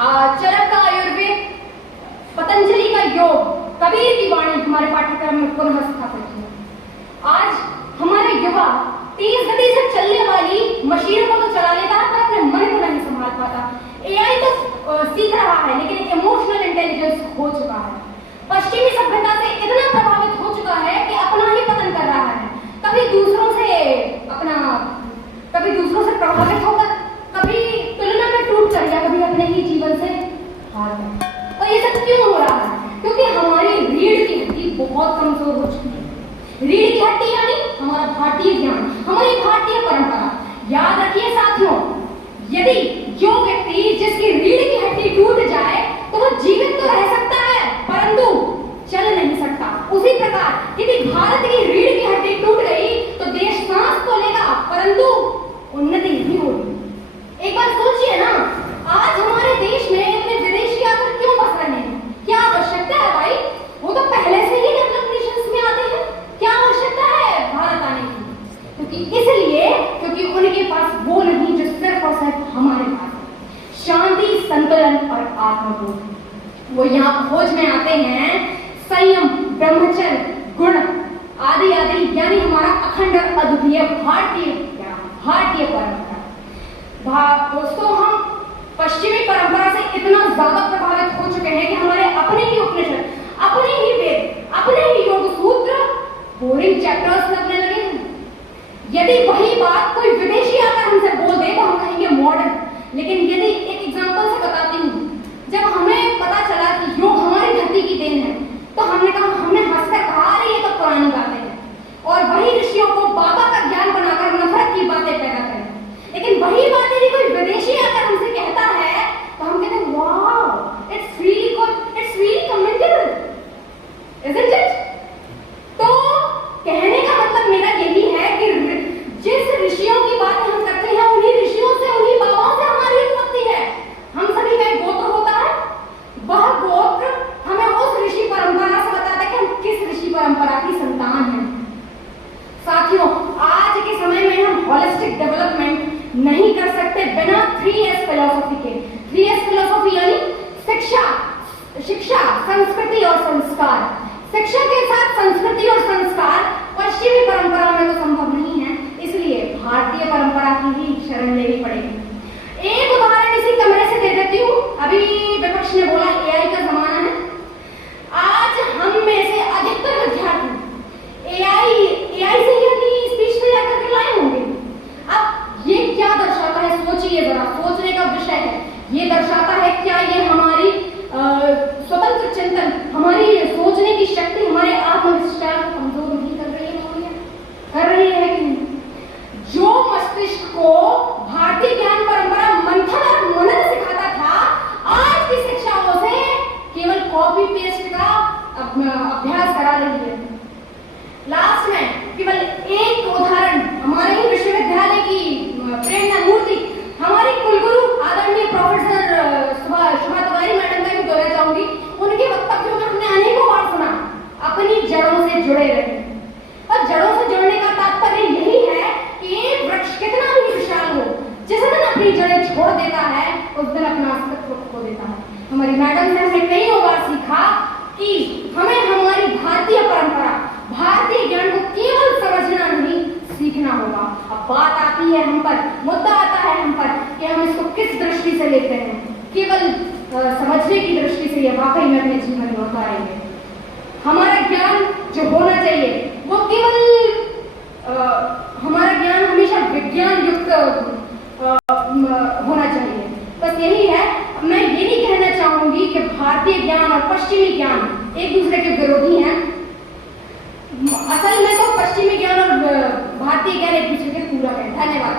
चरक का आयुर्वेद, पतंजलि का योग, कबीर की वाणी हमारे पाठ्यक्रम में पुनः स्थापित है। आज हमारे युवा तेज गति से चलने वाली मशीनों को तो चला लेता है पर अपने मन को नहीं संभाल पाता। एआई तो सीख रहा है लेकिन एक इमोशनल इंटेलिजेंस खो चुका है। पश्चिमी सभ्यता से इतना प्रभावित हो चुका है कि अपना ही पतन कर रहा है। कभी दूसरों से प्रभावित होकर, कभी तुलना में टूट कर, या कभी अपने ही जीवन से हार कर। और ये सब क्यों हो रहा है? क्योंकि हमारी रीढ़ की हड्डी बहुत कमजोर हो चुकी है। रीढ़ की हड्डी यानी हमारा भारतीय ज्ञान, हमारी भारतीय परंपरा। याद रखिए साथियों, यदि जो व्यक्ति जिसकी रीढ़ की हड्डी टूट जाए तो वो जीवित तो रह सकता है परंतु चल नहीं सकता। उसी प्रकार यदि भारत की रीढ़ की हड्डी टूट गई तो देश सांस तो लेगा परंतु उन्नति नहीं होगी। एक बार सोचिए ना, आज हमारे देश में इतने विदेशी आकर क्यों बस रहे हैं? क्या आवश्यकता है भाई? वो तो पहले से ही डेवलप्ड नेशंस में आते हैं, क्या आवश्यकता है भारत आने की? क्योंकि उनके पास वो नहीं जो सिर्फ और सिर्फ हमारे पास है, शांति, संतुलन और आत्मबोध। वो यहाँ खोज में आते हैं संयम, ब्रह्मचर्य, गुण आदि आदि, यानी हमारा अखंड और अद्वितीय भारतीय परंपरा। दोस्तों, हम पश्चिमी परंपरा से इतना ज्यादा प्रभावित हो चुके हैं कि हमारे अपने ही उपनिषद, अपने ही वेद, अपने ही योग सूत्र बोरिंग चैप्टर्स लगने लगे हैं। यदि वही बात कोई विदेशी आकर हमसे बोल दे तो हम कहेंगे मॉडर्न। लेकिन यदि एक एग्जांपल से बताती हूँ, जब हमें पता चला कि योग हमारी धरती की देन है तो हमने हंसकर कहा अरे ये तो पुरानी बातें हैं, और वही ऋषियों को बाबा का ज्ञान बनाकर नफरत की बातें पैदा करें। लेकिन वही बात यदि कोई विदेशी आकर हमसे कहता है तो हम कहते हैं वाह, it's really good, it's really commendable, isn't it? तो कहने का मतलब मेरा यही है कि जिस ऋषियों की बात हम करते हैं उन्हीं ऋषियों से, उन्हीं बाबाओं से हमारी उत्पत्ति है। हम सभी का एक गोत्र होता है, वह गोत्र हमें उस ऋषि परंपरा से बताता है कि हम किस ऋषि परंपरा की संतान हैं। साथियों, आज के समय में हम होलिस्टिक डेवलपमेंट नहीं कर सकते बिना 3S फिलॉसफी के। 3S फिलॉसफी यानी शिक्षा, संस्कृति और संस्कार। शिक्षा के साथ संस्कृति और संस्कार पश्चिमी परंपरा में तो संभव नहीं है, इसलिए भारतीय परंपरा की ही शरण लेनी पड़ेगी। एक उदाहरण इसी कमरे से दे देती हूँ। अभी विपक्ष ने बोला एआई का जमाना है। आज हम में से अधिकतर विद्यार्थी एआई से ही अपनी स्पीच तैयार करके लाए होंगे। अब ये क्या दर्शाता है? सोचिए जरा, सोचने का विषय है। ये दर्शाता है क्या ये हमारी स्वतंत्र चिंतन, हमारी सोचने की शक्ति, हमारे आत्मविश्वास कमजोर नहीं कर रही है कि नहीं? जो मस्तिष्क को भारतीय ज्ञान परंपरा मंथन और मनन सिखाता था, आज की शिक्षाओं से केवल कॉपी पेस्ट का अभ्यास करा रही है। लास्ट में केवल एक उदाहरण, हमारे ही विश्वविद्यालय की प्रेरणा मूर्ति, हमारी कुलगुरु आदरणीय प्रोफेसर सुभा तिवारी मैडम का भी दोहरा चाहूंगी। उनके वक्तव्यों में हमने अनेकों बार सुना अपनी जड़ों से जुड़े रहे। और जड़ों से जुड़ने का तात्पर्य यही है कि एक वृक्ष कितना भी विशाल हो, जिस दिन अपनी जड़ें छोड़ देता है उस दिन अपना अस्तित्व खो देता है। हमारी मैडम ने हमें कई बार सीखा कि हमें हमारी भारतीय परंपरा, भारतीय ज्ञान को केवल समझना नहीं, सीखना होगा। अब बात आती है हम पर, मुद्दा आता है हम पर कि हम इसको किस दृष्टि से लेते हैं। केवल समझने की दृष्टि से या वाकई में अपने जीवन में उतारेंगे। हमारा ज्ञान जो होना चाहिए वो केवल हमारा ज्ञान हमेशा विज्ञान युक्त होना चाहिए। बस यही है। मैं ये नहीं कहना चाहूंगी कि भारतीय ज्ञान और पश्चिमी ज्ञान एक दूसरे के विरोधी हैं। असल में तो पश्चिमी ज्ञान और भारतीय ज्ञान एक दूसरे के पूरक है। धन्यवाद।